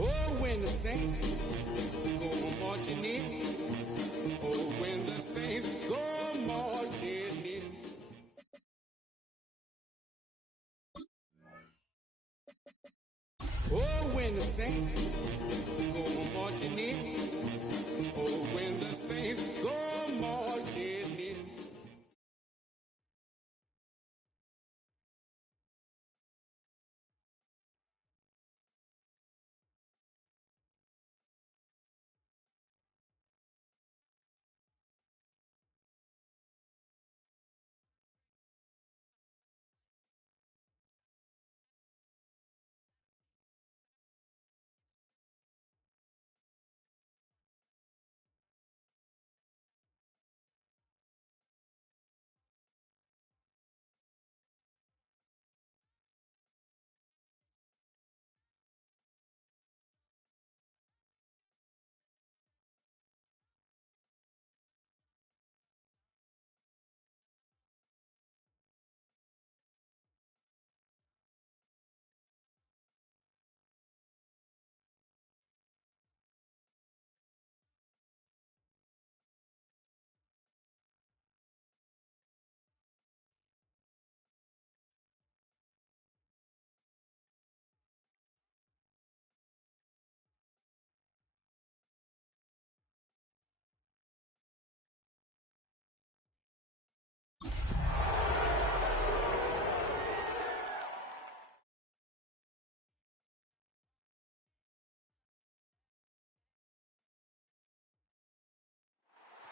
Oh, when the saints go marching in. Oh, when the saints go marching in. Oh, when the saints go marching in. Oh, when the saints go marching in.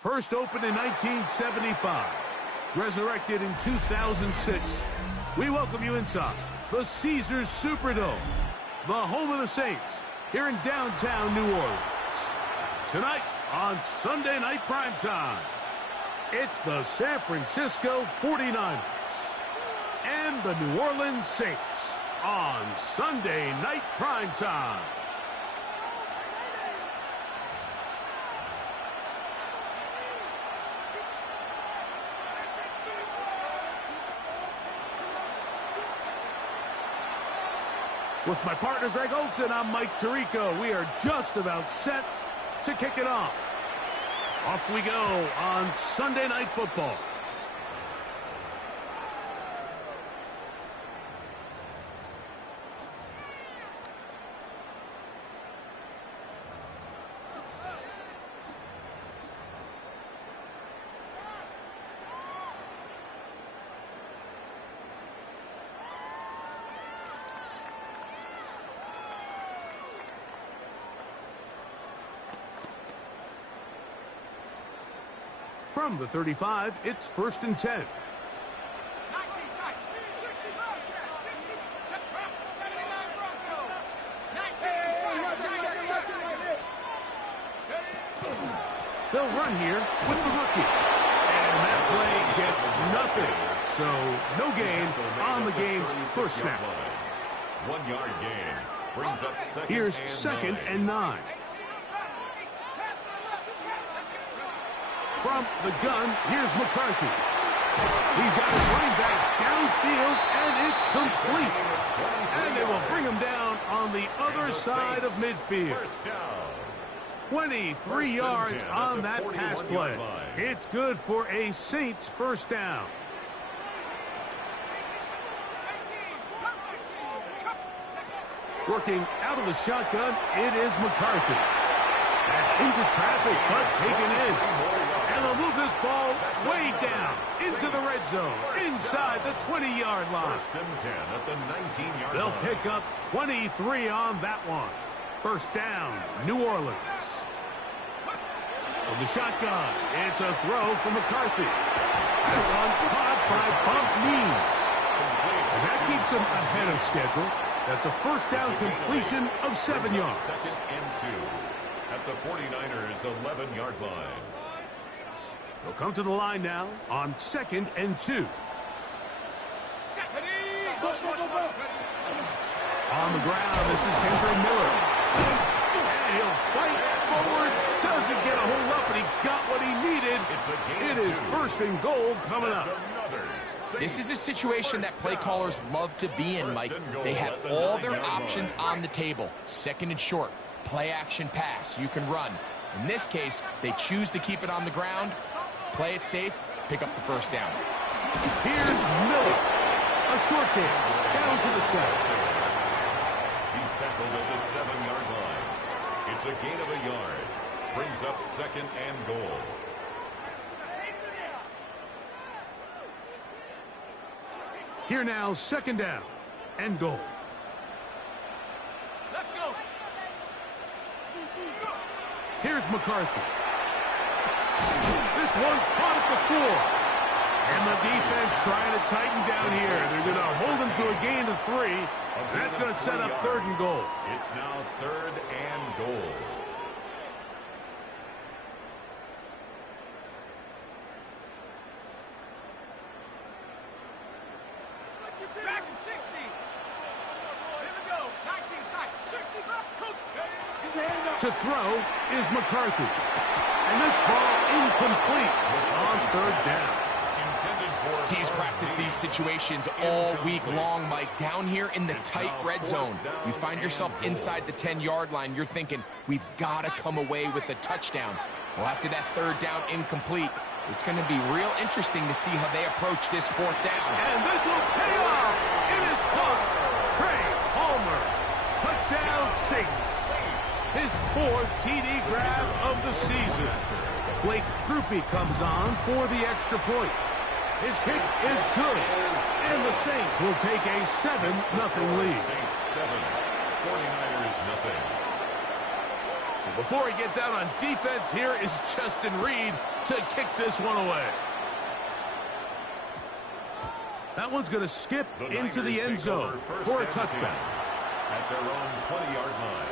First opened in 1975, resurrected in 2006. We welcome you inside the Caesars Superdome, the home of the Saints, here in downtown New Orleans. Tonight on Sunday Night Primetime, it's the San Francisco 49ers and the New Orleans Saints on Sunday Night Primetime. With my partner, Greg Olsen, I'm Mike Tirico. We are just about set to kick it off. Off we go on Sunday Night Football. From the 35, it's 1st and 10. They'll run here with the rookie. And that play gets nothing. So no gain on the game's first snap. 1 yard gain brings up second. Here's second and 9. From the gun, here's McCarthy. He's got his running back downfield, and it's complete. And they will bring him down on the other side of midfield. 23 yards on that pass play. It's good for a Saints first down. Working out of the shotgun, it is McCarthy. That's into traffic, but taken in. And they'll move this ball way down into the red zone, inside the 20-yard line. First and 10 at the 19-yard line. They'll pick up 23 on that one. First down, New Orleans. From the shotgun, it's a throw from McCarthy. That one caught by Bump's knees. And that keeps him ahead of schedule. That's a first down completion of 7 yards. Second and 2 at the 49ers' 11-yard line. They'll come to the line now on 2nd and 2. On the ground, this is Kendrick Miller. And he'll fight forward. Doesn't get a hold up, but he got what he needed. It is first and goal coming up. This is a situation that play callers love to be in, Mike. They have all their options on the table. Second and short, play action pass, you can run. In this case, they choose to keep it on the ground, play it safe, pick up the first down. Here's Miller. A short game, down to the 7. He's tackled at the 7-yard line. It's a gain of a yard. Brings up second and goal. Here now, second down and goal. Let's go. Here's McCarthy. This one caught at the 4. And the defense trying to tighten down here. They're going to hold him to a gain of 3. And that's going to set up third and goal. It's now third and goal. Dragon 60. Here we go. 19 tight. 60 back. To throw is McCarthy. And this ball incomplete on third down. Teams practice these situations all week long, Mike. Down here in the tight red zone, you find yourself inside the 10-yard line. You're thinking, we've got to come away with a touchdown. Well, after that third down incomplete, it's going to be real interesting to see how they approach this fourth down. And this will pay off. It is caught. Craig Palmer. Touchdown Saints. His 4th TD grab of the season. Blake Grupe comes on for the extra point. His kick is good. And the Saints will take a 7-0 lead. Saints 7, 49ers nothing. So before he gets out on defense, here is Justin Reed to kick this one away. That one's going to skip into the end zone for a touchdown. At their own 20-yard line.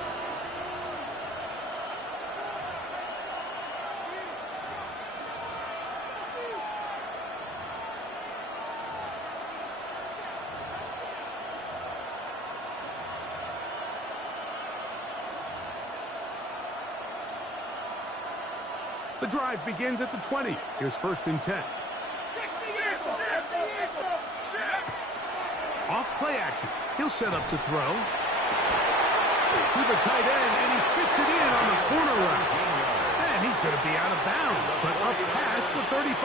The drive begins at the 20. Here's first and 10. Off play action. He'll set up to throw. To the tight end, and he fits it in on the corner route. And he's going to be out of bounds, but up past the 35.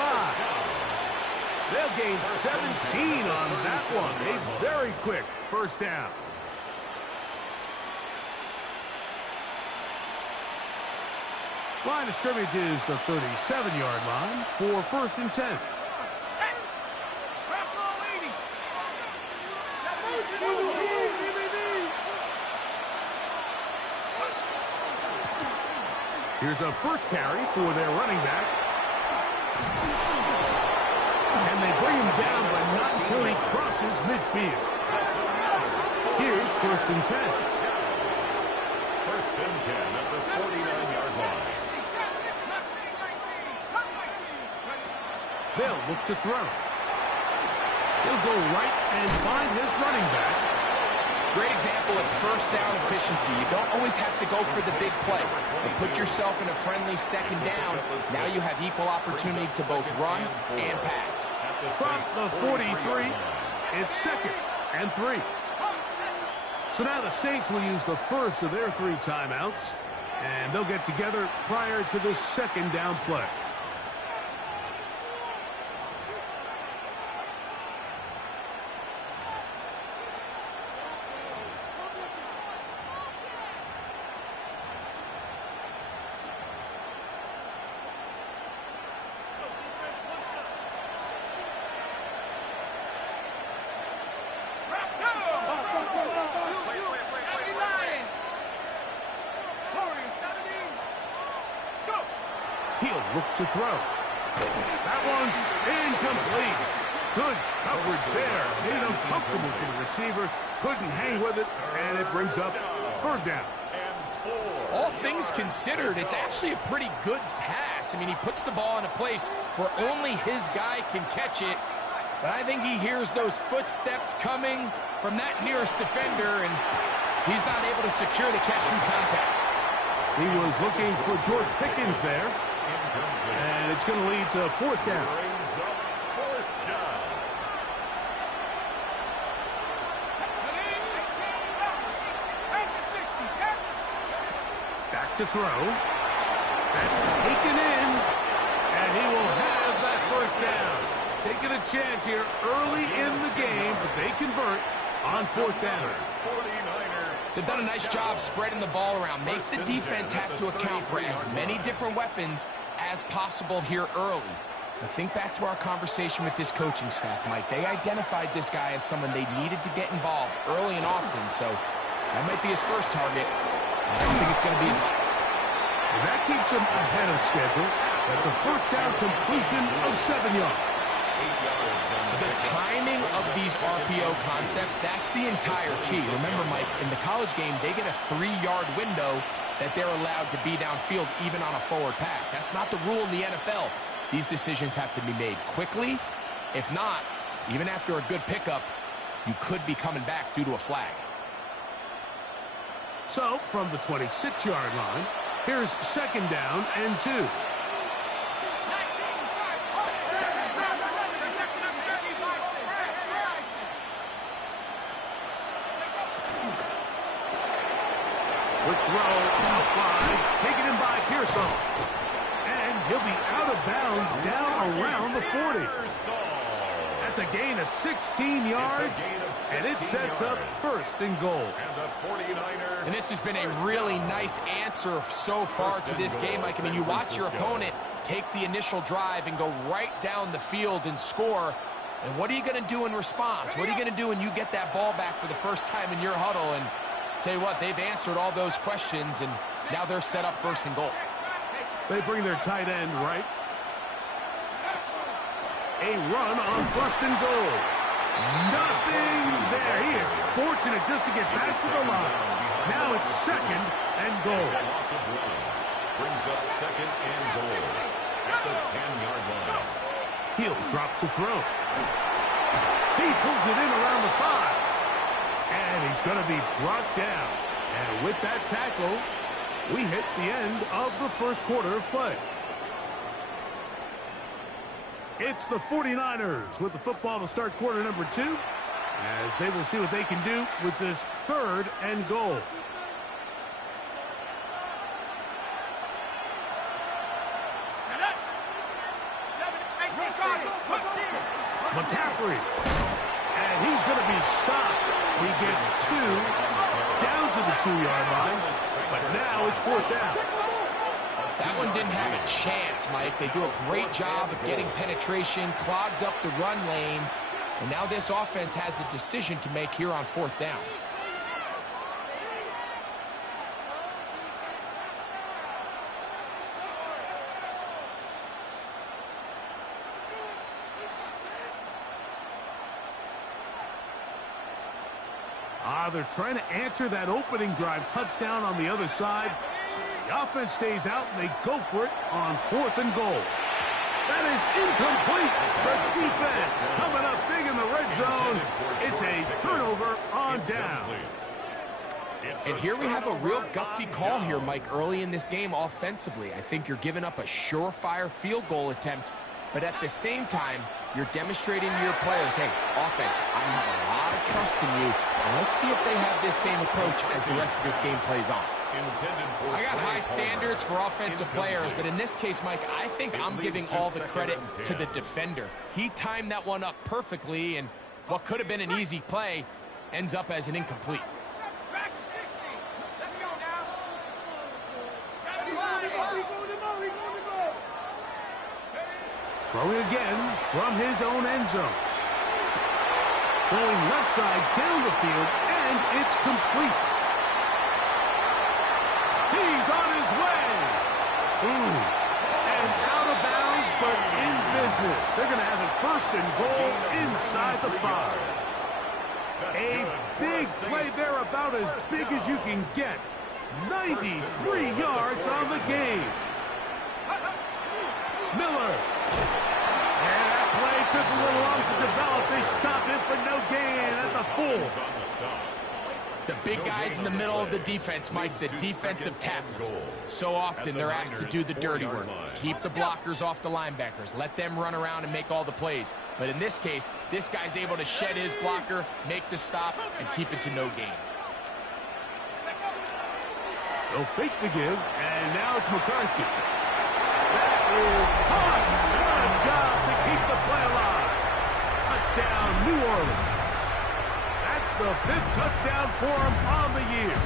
They'll gain 17 on that one. A very quick first down. Line of scrimmage is the 37-yard line for first and 10. Here's a first carry for their running back. And they bring him down, but not until he crosses midfield. Here's first and 10. First and 10 at the 49-yard line. They'll look to throw. He'll go right and find his running back. Great example of first down efficiency. You don't always have to go for the big play, but put yourself in a friendly second down. Now you have equal opportunity to both run and pass. From the 43, it's second and 3. So now the Saints will use the first of their 3 timeouts, and they'll get together prior to this second down play. He'll look to throw. That one's incomplete. Good coverage there. Made uncomfortable for the receiver. Couldn't hang with it, and it brings up 3rd down. All things considered, it's actually a pretty good pass. I mean, he puts the ball in a place where only his guy can catch it. But I think he hears those footsteps coming from that nearest defender, and he's not able to secure the catch from contact. He was looking for George Pickens there. And it's going to lead to 4th down. Back to throw. That's taken in. And he will have that 1st down. Taking a chance here early in the game, but they convert on 4th down. They've done a nice job spreading the ball around. Make the defense have to account for as many different weapons as possible here early. Now think back to our conversation with this coaching staff, Mike. They identified this guy as someone they needed to get involved early and often, so that might be his first target. I don't think it's going to be his last. And that keeps him ahead of schedule. That's a 1st down completion of 7 yards. The timing of these RPO concepts, that's the entire key. Remember, Mike, in the college game, they get a 3-yard window that they're allowed to be downfield even on a forward pass. That's not the rule in the NFL. These decisions have to be made quickly. If not, even after a good pickup, you could be coming back due to a flag. So, from the 26-yard line, here's 2nd down and 2. Quick throw, out wide, taken in by Pearsall. And he'll be out of bounds down around the 40. That's a gain of 16 yards, and it sets up 1st and goal. And this has been a really nice answer so far to this game, Mike. I mean, you watch your opponent take the initial drive and go right down the field and score. And what are you going to do in response? What are you going to do when you get that ball back for the first time in your huddle? And tell you what, they've answered all those questions, and now they're set up 1st and goal. They bring their tight end right. A run on 1st and goal. Nothing there. He is fortunate just to get back to the line. Now it's 2nd and goal. Brings up 2nd and goal at the 10-yard line. He'll drop to throw. He pulls it in around the 5. And he's going to be brought down. And with that tackle, we hit the end of the 1st quarter of play. It's the 49ers with the football to start quarter number 2, as they will see what they can do with this 3rd and goal. McCaffrey. And he's going to be stopped. He gets 2 down to the 2-yard line, but now it's 4th down. That one didn't have a chance, Mike. They do a great job of getting penetration, clogged up the run lanes, and now this offense has a decision to make here on 4th down. They're trying to answer that opening drive touchdown on the other side. So the offense stays out, and they go for it on 4th and goal. That is incomplete. The defense coming up big in the red zone. It's a turnover on down. And here we have a real gutsy call here, Mike, early in this game offensively. I think you're giving up a surefire field goal attempt but at the same time, you're demonstrating to your players, hey, offense, I have a lot of trust in you, and let's see if they have this same approach as the rest of this game plays on. I got high standards for offensive players, but in this case, Mike, I think I'm giving all the credit to the defender. He timed that one up perfectly, and what could have been an easy play ends up as an incomplete. Throwing again from his own end zone. Going left side down the field, and it's complete. He's on his way. And out of bounds, but in business. They're going to have it first and goal inside the 5. A big play there, about as big as you can get. 93 yards on the game. Miller. And that play took a little long to develop. They stop him for no gain at the 4. The big guys in the middle of the defense, Mike, the defensive tackles. So often they're asked to do the dirty work. Keep the blockers off the linebackers. Let them run around and make all the plays. But in this case, this guy's able to shed his blocker, make the stop, and keep it to no gain. They'll fake the give, and now it's McCarthy. That is hot. Good job to keep the play alive. Touchdown, New Orleans. That's the 5th touchdown for him on the year.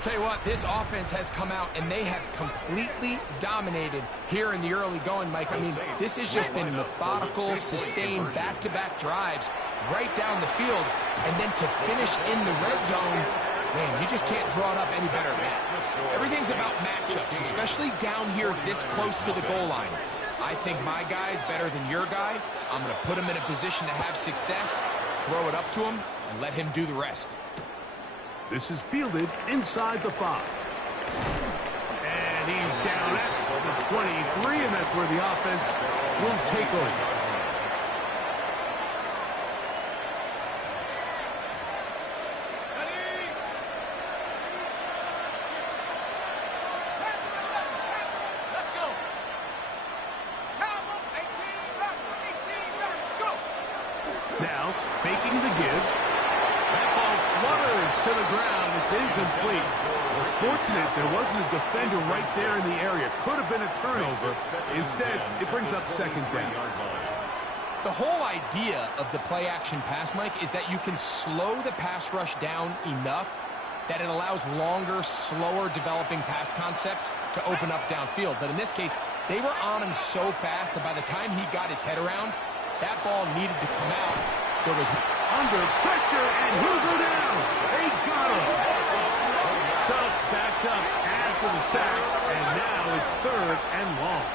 Tell you what, this offense has come out and they have completely dominated here in the early going, Mike. I mean, this has just been methodical, sustained back-to-back drives right down the field. And then to finish in the red zone, man, you just can't draw it up any better, man. Everything's about matchups, especially down here this close to the goal line. I think my guy's better than your guy. I'm going to put him in a position to have success, throw it up to him, and let him do the rest. This is fielded inside the 5. And he's down at the 23, and that's where the offense will take over. Now, faking the give. That ball flutters to the ground. It's incomplete. Fortunate there wasn't a defender right there in the area. Could have been a turnover. Instead, it brings up 2nd down. The whole idea of the play-action pass, Mike, is that you can slow the pass rush down enough that it allows longer, slower developing pass concepts to open up downfield. But in this case, they were on him so fast that by the time he got his head around, that ball needed to come out. There was under pressure, and he'll go down. They got him. So back up after the sack, and now it's 3rd and long.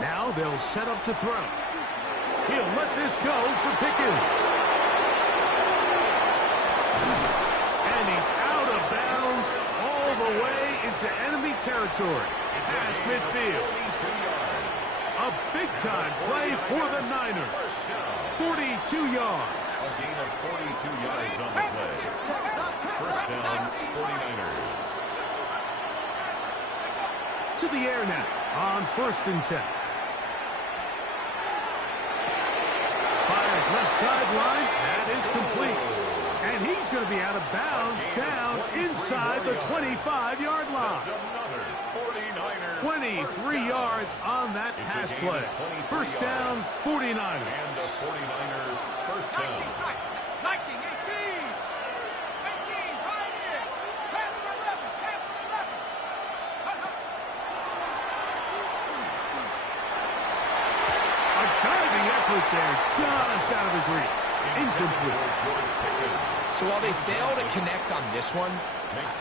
Now they'll set up to throw. He'll let this go for Pickens. And he's out of bounds all the way into enemy territory. Past midfield. A big-time play for the Niners. 42 yards. A gain of 42 yards on the play. First down, 49ers. To the air now on 1st and 10. Fires left sideline. That is complete. And he's going to be out of bounds down inside the 25-yard line. 23 yards on that pass play. First down, 49ers. And the 49er first down. 19, 18, 18, right here. Pass to 11, pass to 11. A diving effort there, just out of his reach. Incomplete. So while they fail to connect on this one,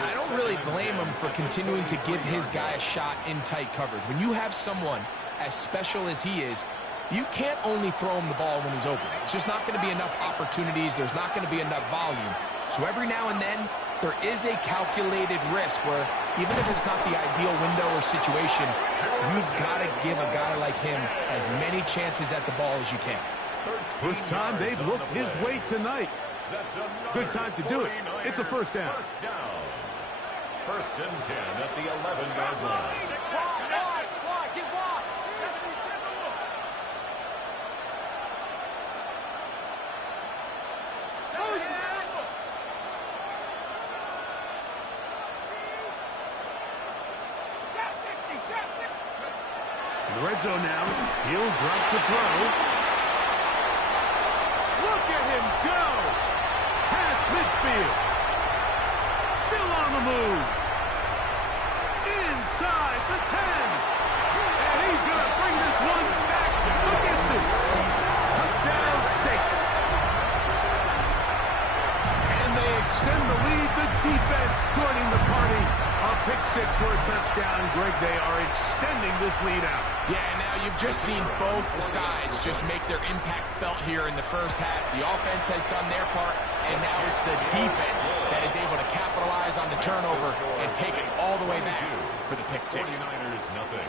I don't really blame him for continuing to give his guy a shot in tight coverage. When you have someone as special as he is, you can't only throw him the ball when he's open. It's just not going to be enough opportunities. There's not going to be enough volume. So every now and then, there is a calculated risk where even if it's not the ideal window or situation, you've got to give a guy like him as many chances at the ball as you can. First time they've looked his way tonight. Good time to do it. It's a first down. First and 10 at the 11-yard line. In the red zone now, he'll drop to throw. Look at him go! Past midfield. Still on the move. Inside the 10. And he's going to bring this one back the distance. Touchdown 6. And they extend the lead. The defense joining the party. A pick 6 for a touchdown. Greg, they are extending this lead out. Yeah, now you've just seen both sides just make their impact felt here in the first half. The offense has done their part, and now it's the defense that is able to capitalize on the turnover and take it all the way back for the pick 6. 49ers nothing.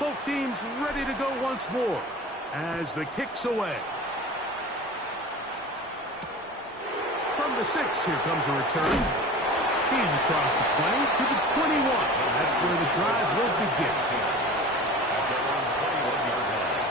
Both teams ready to go once more as the kick's away. From the 6, here comes a return. He's across the 20 to the 21. That's where the drive will begin. At their own 21-yard line.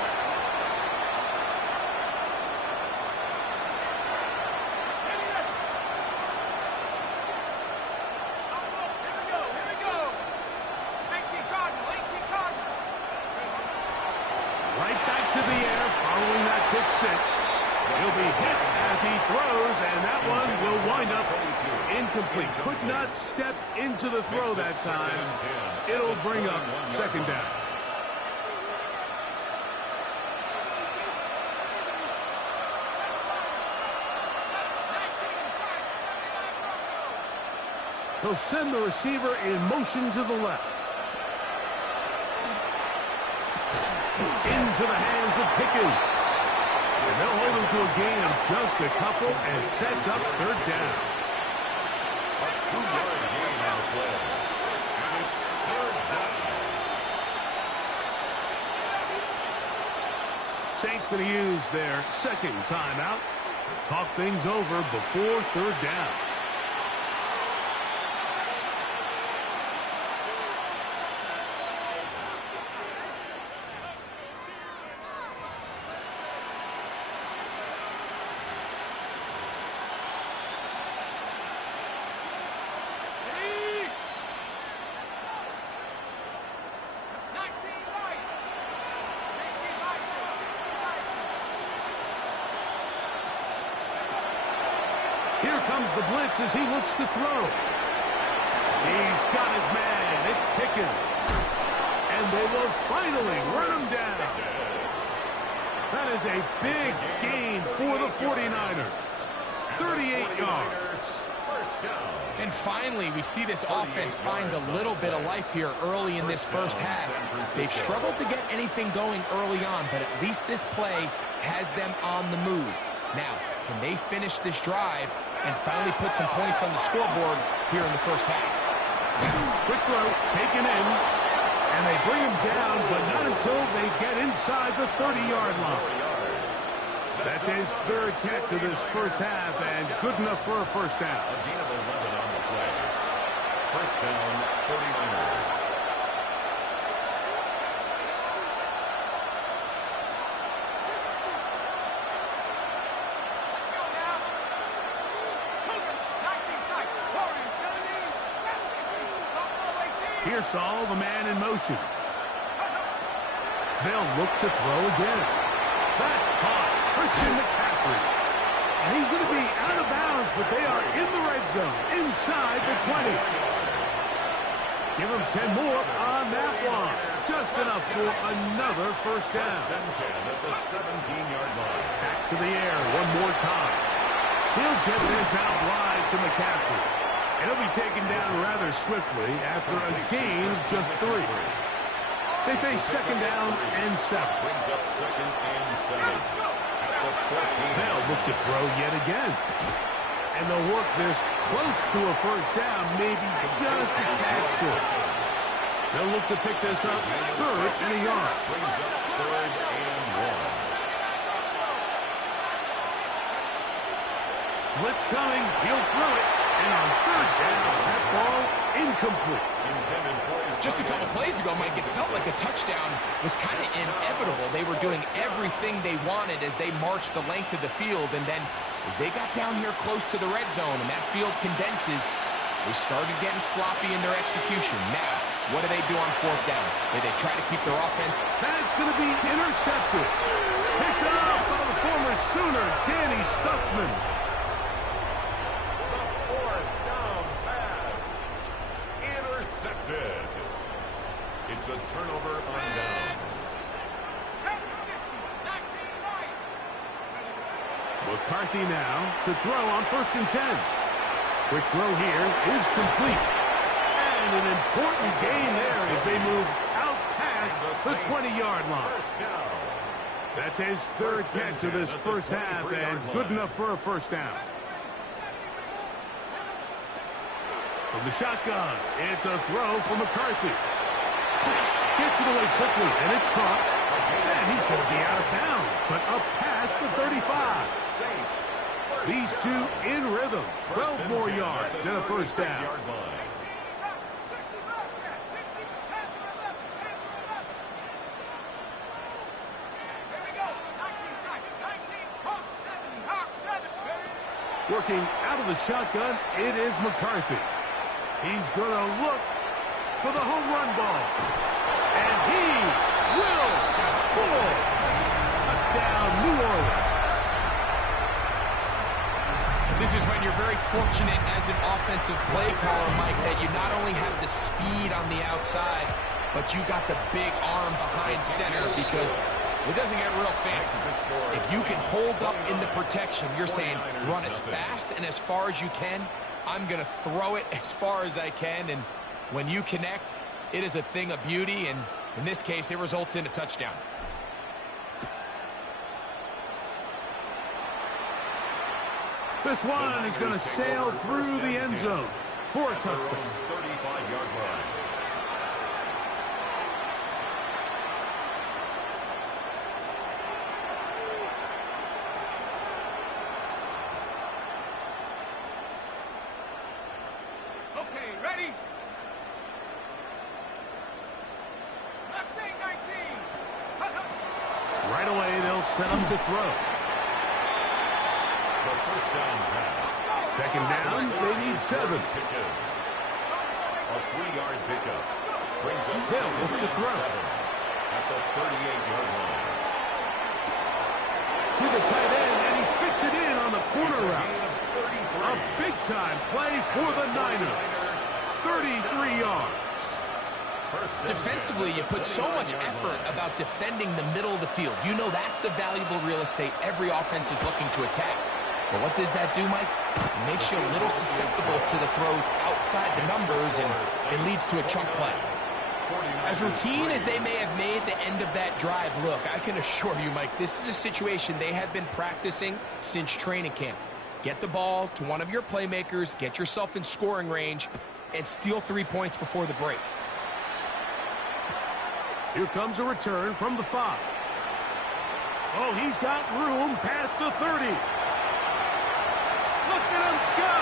Right back to the air following that pick 6. He'll be hit as he throws, and that one will wind up incomplete. Could not step into the throw that time. It'll bring up second down. He'll send the receiver in motion to the left. Into the hands of Pickens. And they'll hold him to a gain of just a couple and sets up third down. A 2-yard gain on the play. And it's third down. Saints going to use their second timeout to talk things over before third down. Here comes the blitz as he looks to throw. He's got his man. It's Pickens. And they will finally run him down. That is a big gain for the 49ers. 38 yards. First down. And finally, we see this offense find a little bit of life here early in this first half. They've struggled to get anything going early on, but at least this play has them on the move. Now, can they finish this drive and finally put some points on the scoreboard here in the first half? Quick throw, taken in, and they bring him down, but not until they get inside the 30-yard line. That's his third catch of this first half, and good enough for a first down. A gain of 11 on the play. First down, 49ers. Pearsall, the man in motion. They'll look to throw again. That's caught. Christian McCaffrey. And he's going to be out of bounds, but they are in the red zone, inside the 20. Give him 10 more on that one. Just enough for another first down. First and 10 at the 17-yard line. Back to the air one more time. He'll get this out wide to McCaffrey. And he'll be taken down rather swiftly after a gain of just 3. They face second down and 7. Brings up second and 7. At the 14. They'll look to throw yet again. And they'll work this close to a first down, maybe just a tad short. They'll look to pick this up third and a yard. Brings up 3rd and 1. Blitz coming. He'll throw it. And on third down, that ball's incomplete. Just a couple plays ago, Mike, it felt like a touchdown was kind of inevitable. They were doing everything they wanted as they marched the length of the field. And then as they got down here close to the red zone and that field condenses, they started getting sloppy in their execution. Now, what do they do on fourth down? Do they try to keep their offense? That's going to be intercepted. Picked up by the former Sooner, Danny Stutzman. The 4th down pass. Intercepted. It's a turnover on downs. McCarthy now to throw on 1st and 10. Quick throw here is complete. And an important gain there as they move out past the 20-yard line. That's his 3rd catch of this first half, and good enough for a first down. From the shotgun, it's a throw for McCarthy. Gets it away quickly, and it's caught. And he's going to be out of bounds, but up past the 35. These two in rhythm. 12 more yards and a first down. Working out of the shotgun, it is McCarthy. He's going to look for the home run ball. And he will score. Touchdown, New Orleans. This is when you're very fortunate as an offensive play caller, Mike, that you not only have the speed on the outside, but you got the big arm behind center, because it doesn't get real fancy. If you can hold up in the protection, you're saying run as fast and as far as you can. I'm going to throw it as far as I can, and when you connect, it is a thing of beauty, and in this case, it results in a touchdown. This one is going to sail through the end zone for a touchdown. 35-yard line. Okay, ready? Mustang 19. Right away, they'll set him to throw. The first down pass. Second down, they need 7. A 3-yard pickup. Brings up Hill looks to throw. At the 38-yard line. To the tight end, and he fits it in on the corner route. A big-time play for the Niners. 33 yards. Defensively, you put so much effort about defending the middle of the field. You know that's the valuable real estate every offense is looking to attack. But what does that do, Mike? It makes you a little susceptible to the throws outside the numbers, and it leads to a chunk play. As routine as they may have made the end of that drive look, I can assure you, Mike, this is a situation they have been practicing since training camp. Get the ball to one of your playmakers, get yourself in scoring range, and steal 3 points before the break. Here comes a return from the 5. Oh, he's got room past the 30. Look at him go!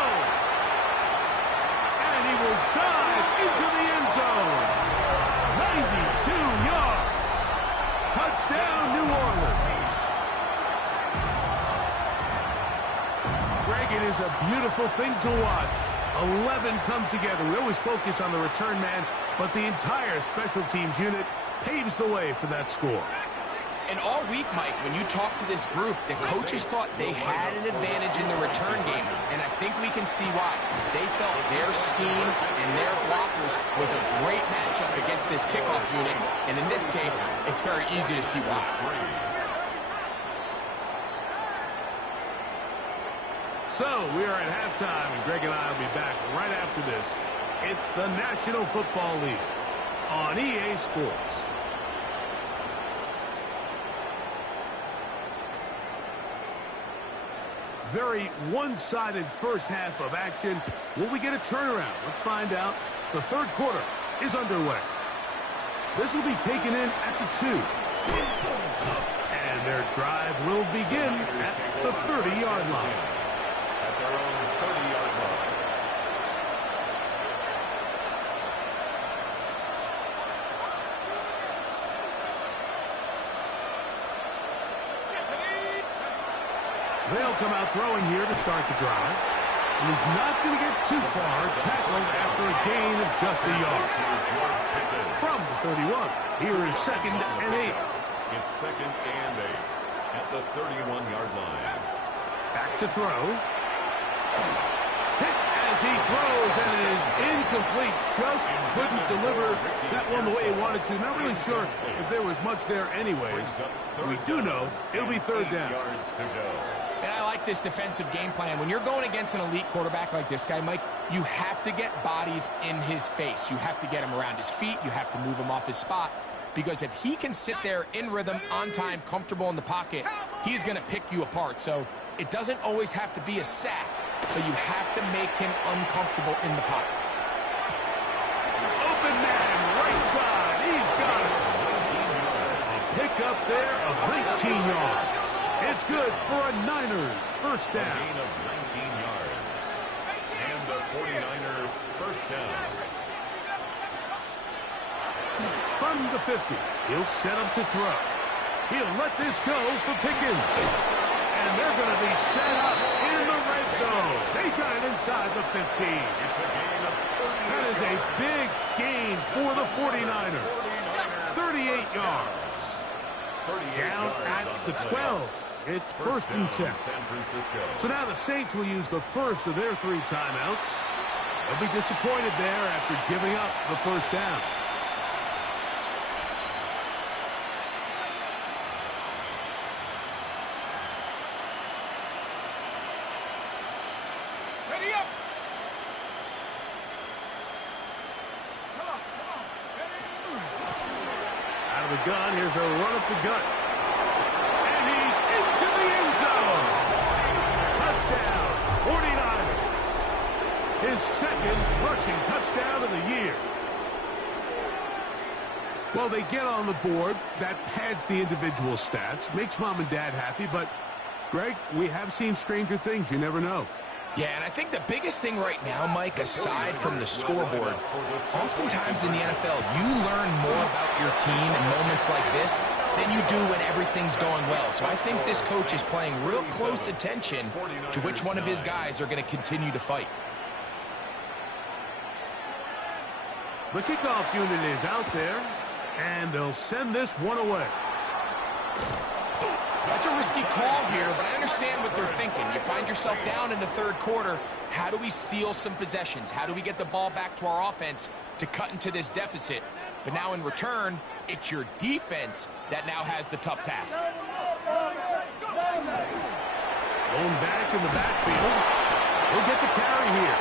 And he will dive into the end zone. 92 yards. Touchdown, New Orleans. Greg, it is a beautiful thing to watch. 11 come together. We always focus on the return man, but the entire special teams unit paves the way for that score. And all week, Mike, when you talk to this group, the coaches thought they had an advantage in the return game, and I think we can see why. They felt their scheme and their blockers was a great matchup against this kickoff unit, and in this case, it's very easy to see why. So, we are at halftime, and Greg and I will be back right after this. It's the National Football League on EA Sports. Very one-sided first half of action. Will we get a turnaround? Let's find out. The third quarter is underway. This will be taken in at the 2. And their drive will begin at the 30-yard line. At their own 30-yard line. They'll come out throwing here to start the drive. And he's not going to get too far, tackled after a gain of just a yard. From the 31, here is 2nd and 8. It's 2nd and 8 at the 31-yard line. Back to throw. Hit as he throws, and it is incomplete. Just couldn't deliver that one the way he wanted to. Not really sure if there was much there anyways. We do know it'll be 3rd down. Yards to go. And I like this defensive game plan. When you're going against an elite quarterback like this guy, Mike, you have to get bodies in his face. You have to get him around his feet. You have to move him off his spot. Because if he can sit there in rhythm, on time, comfortable in the pocket, he's going to pick you apart. So it doesn't always have to be a sack, but you have to make him uncomfortable in the pocket. Open man, right side. He's got it. A pickup there of 19 yards. It's good for a Niners first down. A gain of 19 yards. And the 49er first down. From the 50, he'll set up to throw. He'll let this go for Pickens. And they're going to be set up in the red zone. They got it inside the 15. It's a gain of 38. That is a big gain for the 49ers. 38 yards. 38 Down yards at the 12. It's first and 10. San Francisco. So now the Saints will use the first of their 3 timeouts. They'll be disappointed there after giving up the first down. Ready up! Out of the gun, here's a run up the gut. And he's into the end zone. Touchdown, 49ers. His 2nd rushing touchdown of the year. Well, they get on the board. That pads the individual stats, makes mom and dad happy. But, Greg, we have seen stranger things. You never know. Yeah, and I think the biggest thing right now, Mike, aside from the scoreboard, oftentimes in the NFL, you learn more about your team in moments like this than you do when everything's going well. So I think this coach is paying real close attention to which one of his guys are going to continue to fight. The kickoff unit is out there, and they'll send this one away. That's a risky call here, but I understand what they're thinking. You find yourself down in the 3rd quarter. How do we steal some possessions? How do we get the ball back to our offense to cut into this deficit? But now in return, it's your defense that now has the tough task. Going back in the backfield. He'll get the carry here.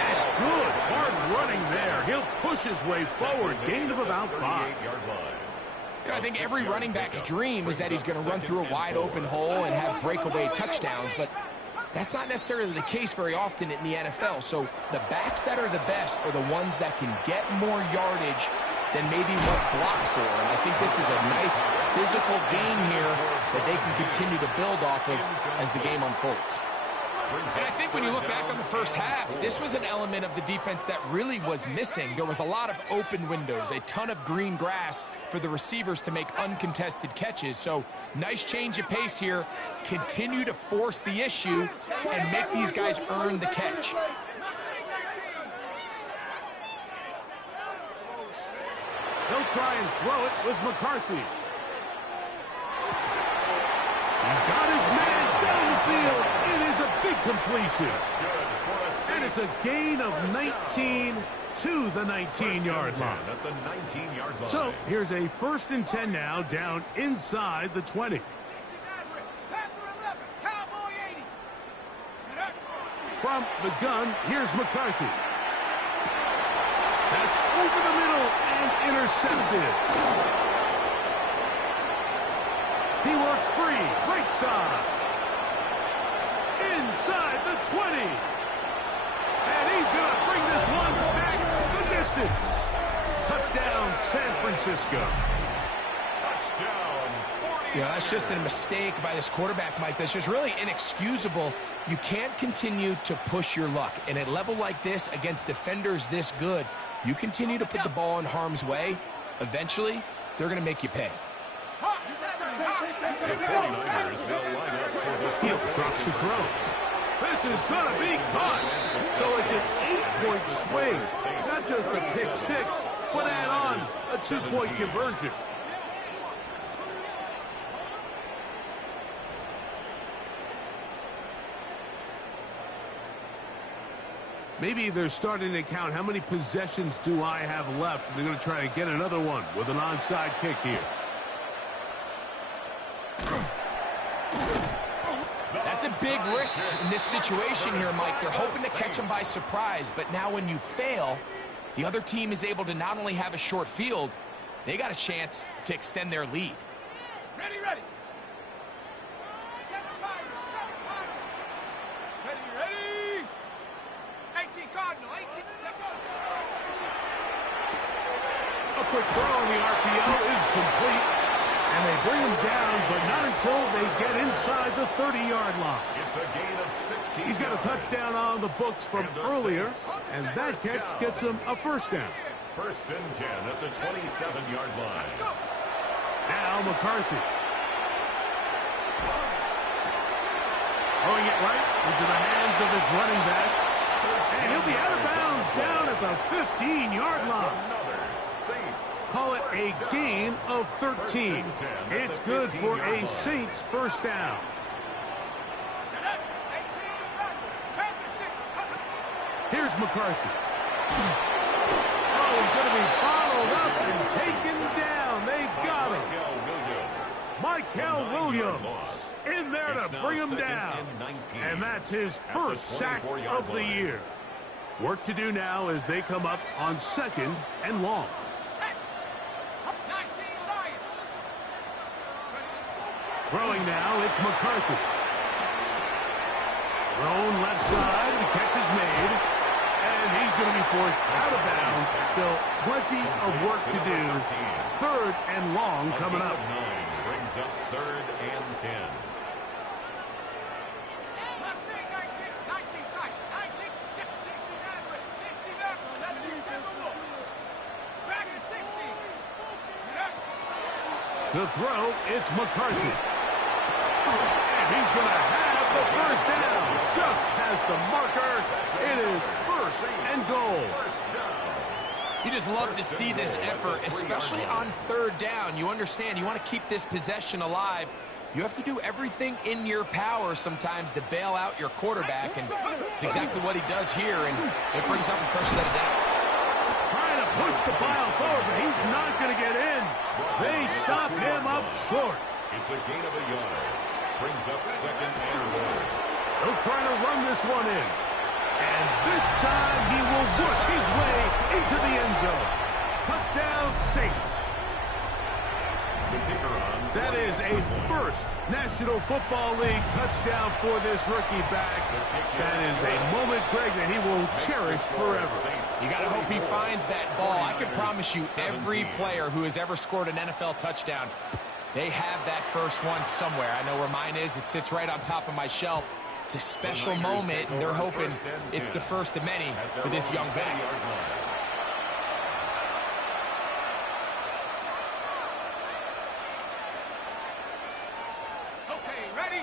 And good hard running there. He'll push his way forward. Gain of about 5. I think every running back's dream is that he's going to run through a wide-open hole and have breakaway touchdowns, but that's not necessarily the case very often in the NFL. So the backs that are the best are the ones that can get more yardage than maybe what's blocked for. And I think this is a nice physical gain here that they can continue to build off of as the game unfolds. And I think when you look back on the first half, this was an element of the defense that really was missing. There was a lot of open windows, a ton of green grass for the receivers to make uncontested catches. So nice change of pace here. Continue to force the issue and make these guys earn the catch. He'll try and throw it with McCarthy. He's got his man down the field. It is a big completion. And it's a gain of 19 to the 19-yard line. At the 19-yard line. So here's a 1st and 10 now, down inside the 20. From the gun, here's McCarthy. That's over the middle and intercepted. He works free, right side. inside the 20. And he's going to bring this one back the distance. Touchdown, San Francisco. Touchdown. Yeah, that's just a mistake by this quarterback, Mike. That's just really inexcusable. You can't continue to push your luck. And at a level like this, against defenders this good, you continue to put the ball in harm's way, eventually, they're going to make you pay. The 49ers now line up for the He'll drop to throw. This is going to be caught. So it's an 8-point swing. Not just a pick six, but add on a 2-point conversion. Maybe they're starting to count how many possessions do I have left. They're going to try to get another one with an onside kick here. That's a big risk in this situation here, Mike. They're hoping to catch them by surprise, but now when you fail, the other team is able to not only have a short field, they got a chance to extend their lead. Ready. Ready. 18 Cardinal, 18. A quick throw on the RPO is complete. And they bring him down, but not until they get inside the 30-yard line. It's a gain of 16. He's got a touchdown on the books from earlier, and that catch gets him a first down. First and 10 at the 27-yard line. Now McCarthy. Throwing it right into the hands of his running back. And he'll be out of bounds down at the 15-yard line. Another Saints. Call it a gain of 13. It's good for a Saints first down. Here's McCarthy. Oh, he's going to be followed up and taken down. They got him. Michael Williams in there to bring him down. And that's his first sack of the year. Work to do now as they come up on second and long. Throwing now, it's McCarthy. Thrown left side, the catch is made. And he's going to be forced out of bounds. Still plenty of work to do. Third and long coming up. 9 brings up third and 10. To throw, it's McCarthy. And he's going to have the first down. Just past the marker. It is first and goal. You just love to see this effort, especially on third down. You understand, you want to keep this possession alive. You have to do everything in your power sometimes to bail out your quarterback, and it's exactly what he does here, and it brings up a first set of downs. Trying to push the pile forward, but he's not going to get in. They stop him up short. It's a gain of a yard. Brings up second and goal. They'll try to run this one in. And this time he will work his way into the end zone. Touchdown, Saints. The kicker on. That is a first National Football League touchdown for this rookie back. That is a moment, Greg, that he will cherish forever. You got to hope he finds that ball. I can promise you every player who has ever scored an NFL touchdown, they have that first one somewhere. I know where mine is. It sits right on top of my shelf. It's a special moment, and they're hoping it's the first of many for this young back. Okay, ready?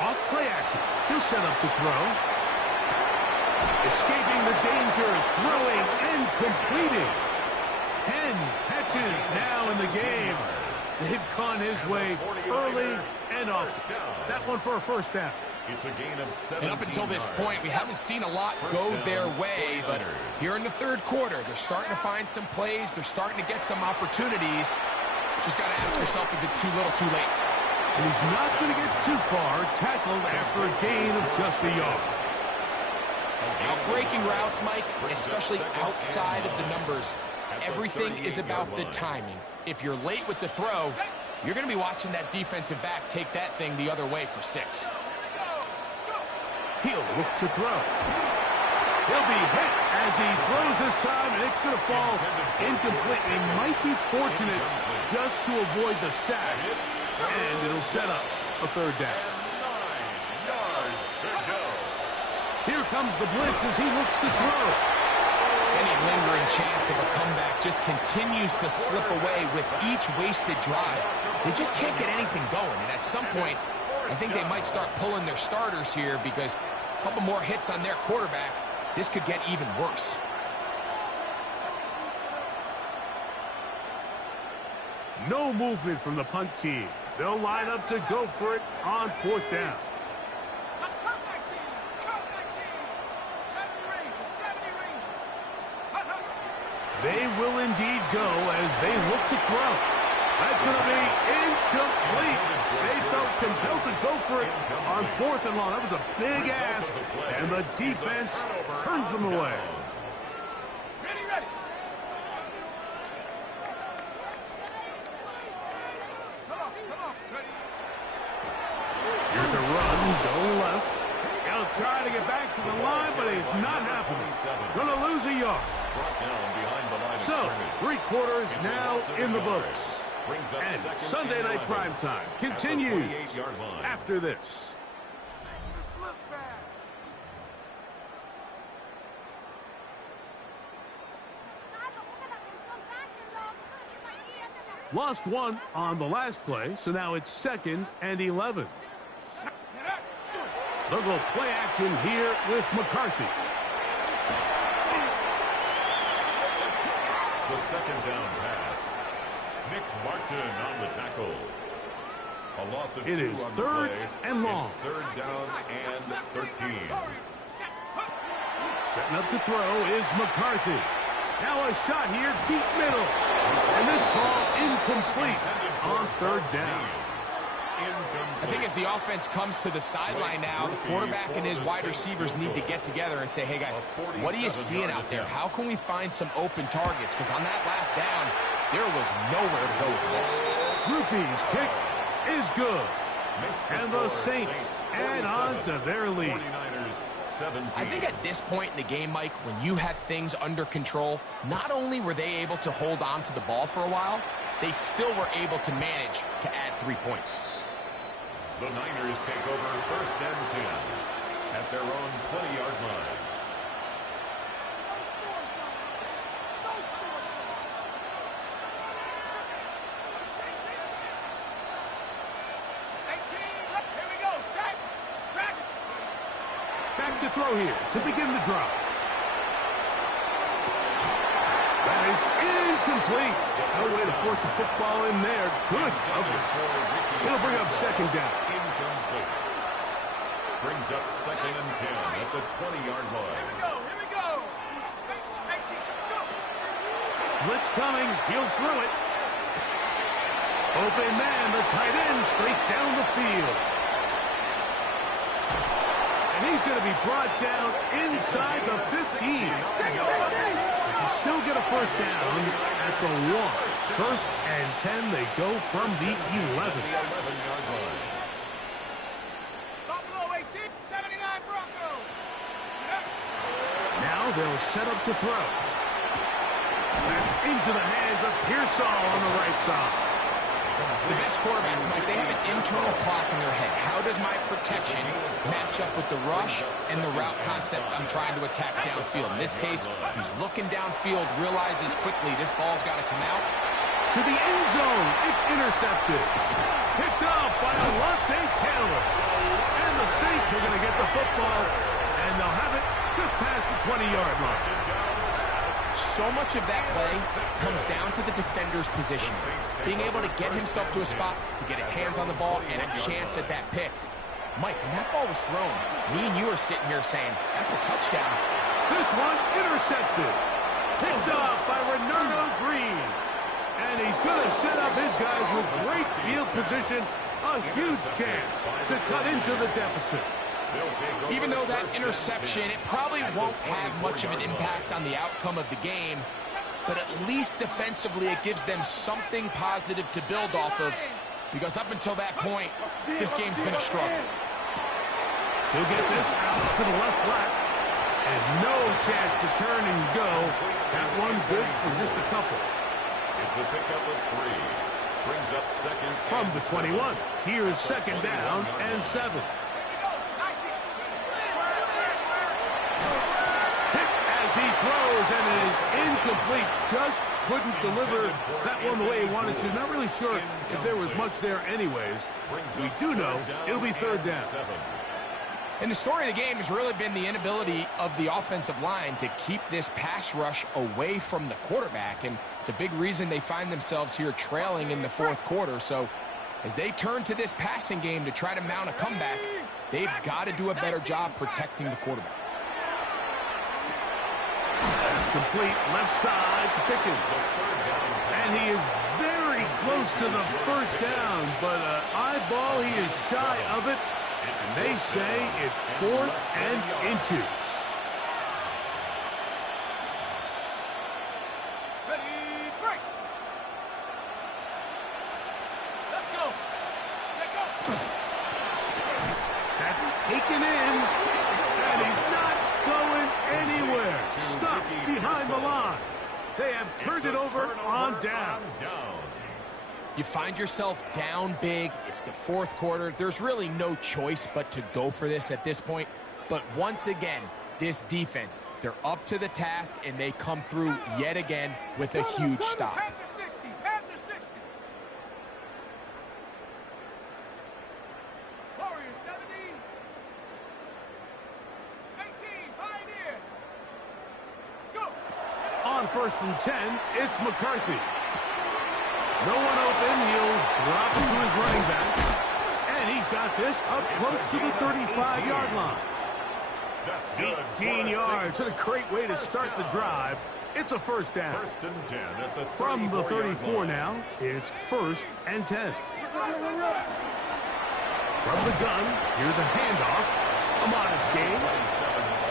Off play action. He'll set up to throw. Escaping the danger, throwing and completing. 10 catches now in the game. They've gone his way early and often. That one for a first down. It's a gain of 17 And up until this point, we haven't seen a lot go their way, but here in the third quarter, they're starting to find some plays. They're starting to get some opportunities. Just got to ask yourself if it's too little, too late. And he's not going to get too far, tackled after a gain of just a yard. Out breaking routes, Mike, especially outside of the numbers, Everything is about the timing. If you're late with the throw, you're going to be watching that defensive back take that thing the other way for 6. He'll look to throw. He'll be hit as he throws this time, and it's going to fall incomplete. He might be fortunate just to avoid the sack, and it'll set up a 3rd down. 9 yards to go. Here comes the blitz as he looks to throw. Any lingering chance of a comeback just continues to slip away with each wasted drive. They just can't get anything going, and at some point, I think they might start pulling their starters here because a couple more hits on their quarterback, this could get even worse. No movement from the punt team. They'll line up to go for it on 4th down. They will indeed go as they look to throw. That's going to be incomplete. They felt compelled to go for it on 4th and long. That was a big ask, and the defense turns them away. Here's a run, going left. He'll try to get back to the line, but it's not happening. Going to lose a yard. So, 3 quarters now in the books. And Sunday Night Primetime continues after this. Lost 1 on the last play, so now it's 2nd and 11. They'll go play action here with McCarthy. The 2nd down pass. Nick Martin on the tackle. A loss of 2 it is on the 3rd play. and long. It's 3rd down and 13. Setting up to throw is McCarthy. Now a shot here, deep middle. And this ball incomplete on 3rd down. I think as the offense comes to the sideline now, the quarterback and his wide receivers need to get together and say, hey guys, what are you seeing out there? How can we find some open targets? Because on that last down, there was nowhere to go with the ball. Rupee's kick is good. And the Saints add on to their lead. I think at this point in the game, Mike, when you had things under control, not only were they able to hold on to the ball for a while, they still were able to manage to add 3 points. The Niners take over 1st and 10 at their own 20-yard line. Back to throw here to begin the drive. That is incomplete. No way to force the football in there. Good coverage. It'll bring up 2nd down. Incomplete. Brings up 2nd and 10 at the 20-yard line. Here we go. Blitz coming. He'll throw it. Open man, the tight end, straight down the field. And he's going to be brought down inside the 15. They can still get a 1st down at the 1. 1st and 10, they go from the 11. Buffalo 18, 79 Broncos. Now they'll set up to throw. That's into the hands of Pearsall on the right side. The best quarterbacks, Mike, they have an internal clock in their head. How does my protection match up with the rush and the route concept I'm trying to attack downfield? In this case, he's looking downfield, realizes quickly this ball's got to come out. To the end zone, it's intercepted. Picked off by Alontae Taylor. And the Saints are going to get the football, and they'll have it just past the 20-yard line. So much of that play comes down to the defender's position. Being able to get himself to a spot, to get his hands on the ball, and a chance at that pick. Mike, when that ball was thrown, me and you are sitting here saying, that's a touchdown. This one intercepted. Picked off by Renardo Green. And he's going to set up his guys with great field position. A huge chance to cut into the deficit. Even though that interception, it probably won't have much of an impact on the outcome of the game, but at least defensively it gives them something positive to build off of, because up until that point, this game's been a struggle. He'll get this out to the left flat, and no chance to turn and go. That one good for just a couple. It's a pickup of 3. Brings up second From the 21. Here's second down and 7. Hit as he throws, and it is incomplete. Just couldn't deliver that one the way he wanted to. Not really sure if there was much there anyways. We do know it'll be third down. And the story of the game has really been the inability of the offensive line to keep this pass rush away from the quarterback. And it's a big reason they find themselves here trailing in the fourth quarter. So as they turn to this passing game to try to mount a comeback, they've got to do a better job protecting the quarterback. That's complete left side to Pickens. And he is very close to the first down, but eyeball, he is shy of it. And they say it's 4th and inches. Ready, break. Let's go. That's taken in, and he's not going anywhere. Stuck behind the line. They have turned it over on down. You find yourself down big. It's the fourth quarter. There's really no choice but to go for this at this point. But once again, this defense, they're up to the task, and they come through yet again with a huge stop. Panther 60. Panther 60. Warrior 70. 18. Pioneer. Go. On 1st and 10, it's McCarthy. No one open. He'll drop it to his running back. And he's got this up close to the 35-yard line. 18 yards. What a great way to start the drive. It's a first down. 1st and 10 at the From the 34 line. now, it's 1st and 10. From the gun, here's a handoff. A modest gain.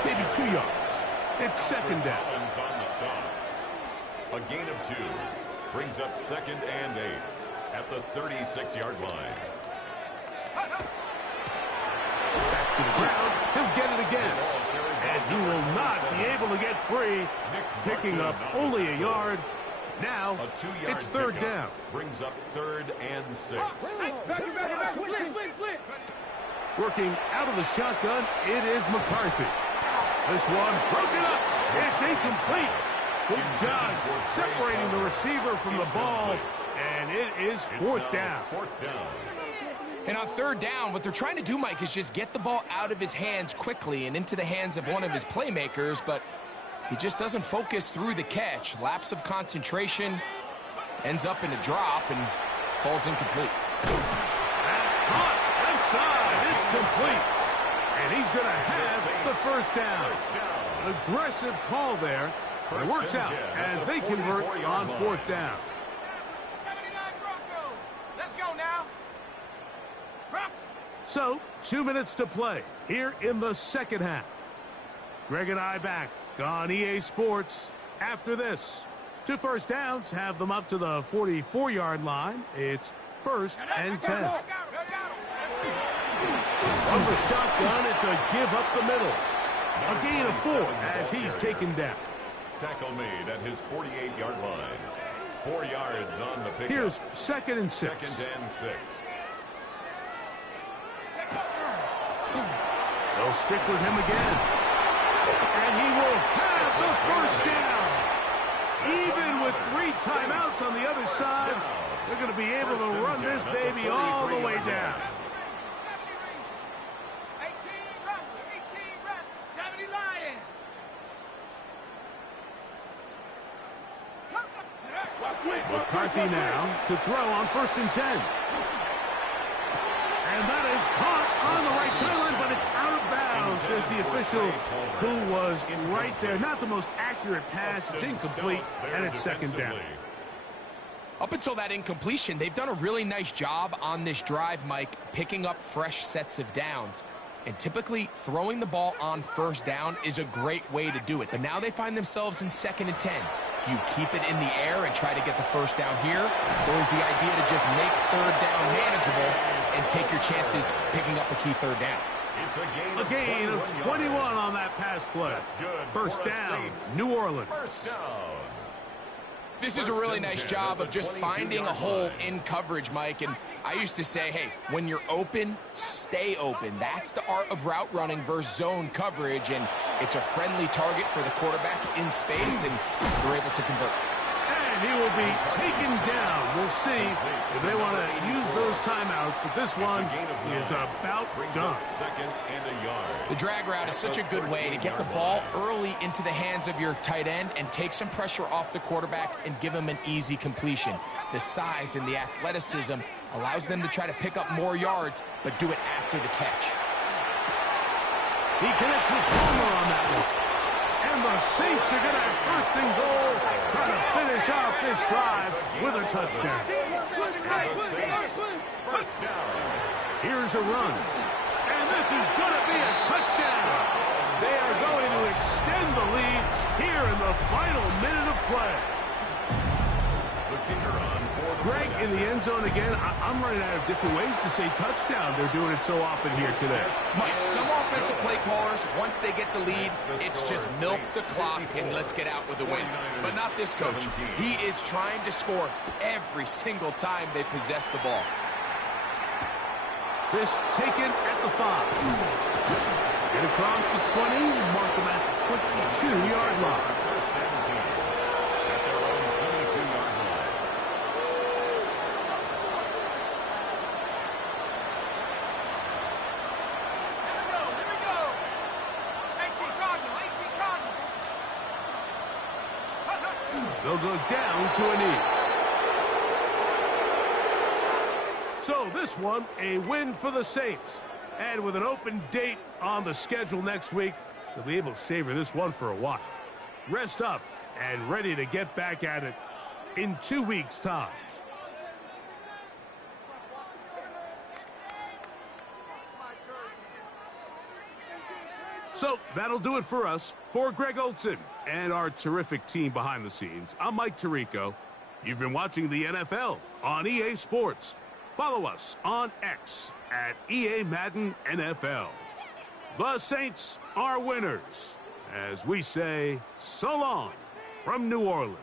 Maybe 2 yards. It's 2nd down. Collins on the stop. A gain of 2. Brings up 2nd and 8 at the 36-yard line. Back to the ground. He'll get it again. And he will not be able to get free. Picking up only a yard. Now, A 2-yard it's 3rd pickup down. Brings up 3rd and 6. Working out of the shotgun, it is McCarthy. This one broken up. It's incomplete. Good job separating the receiver from the ball. And it is 4th down. 4th down. And on 3rd down, what they're trying to do, Mike, is just get the ball out of his hands quickly and into the hands of one of his playmakers, but he just doesn't focus through the catch. Lapse of concentration, ends up in a drop, and falls incomplete. That's hot. Left side. It's complete. And he's going to have the first down. Aggressive call there. It works out as they convert on 4th down. 79 Bronco. Let's go now. So, 2 minutes to play here in the second half. Greg and I back on EA Sports after this. 2 first downs have them up to the 44-yard line. It's 1st and 10. From the shotgun, it's a give up the middle. A gain of 4 as he's taken down. Tackle made at his 48-yard line. 4 yards on the pickup. Here's 2nd and 6. 2nd and 6. They'll stick with him again. And he will have the first down. Even with 3 timeouts on the other side, they're going to be able to run this baby all the way down. 70 Lion. McCarthy now to throw on 1st and 10. And that is caught on the right sideline, but it's out of bounds, says the official who was right there. Not the most accurate pass. It's incomplete, and it's 2nd down. Up until that incompletion, they've done a really nice job on this drive, Mike, picking up fresh sets of downs. And typically, throwing the ball on 1st down is a great way to do it. But now they find themselves in 2nd and 10. Do you keep it in the air and try to get the first down here? Or is the idea to just make third down manageable and take your chances picking up a key third down? It's A gain of 21 on that pass play. That's good. First down, New Orleans. First down. This is a really nice job of just finding a hole in coverage, Mike. And I used to say, hey, when you're open, stay open. That's the art of route running versus zone coverage. And it's a friendly target for the quarterback in space, and they're able to convert. And he will be taken down. We'll see if they want to use those timeouts, but this one is about done. Second and a yard. The drag route is such a good way to get the ball early into the hands of your tight end and take some pressure off the quarterback and give him an easy completion. The size and the athleticism allows them to try to pick up more yards, but do it after the catch. He connects with Palmer on that one. And the Saints are going to have first and goal, trying to finish off this drive with a touchdown. First down. Here's a run. And this is going to be a touchdown. They are going to extend the lead here in the final minute of play. The kicker on for the Greg in the end zone again. I'm running out of different ways to say touchdown. They're doing it so often here today. Mike, some offensive play callers, once they get the lead, it's just milk the clock and let's get out with a win. But not this coach. He is trying to score every single time they possess the ball. This taken at the 5. Get across the 20, mark them at the 22-yard line. First and 10 at their own 22-yard line. Here we go. 18 Cardinal. They'll go down to a knee. So this one, a win for the Saints. And with an open date on the schedule next week, they'll be able to savor this one for a while. Rest up and ready to get back at it in 2 weeks' time. So that'll do it for us. For Greg Olsen and our terrific team behind the scenes, I'm Mike Tirico. You've been watching the NFL on EA Sports. Follow us on X at EA Madden NFL. The Saints are winners, as we say so long from New Orleans.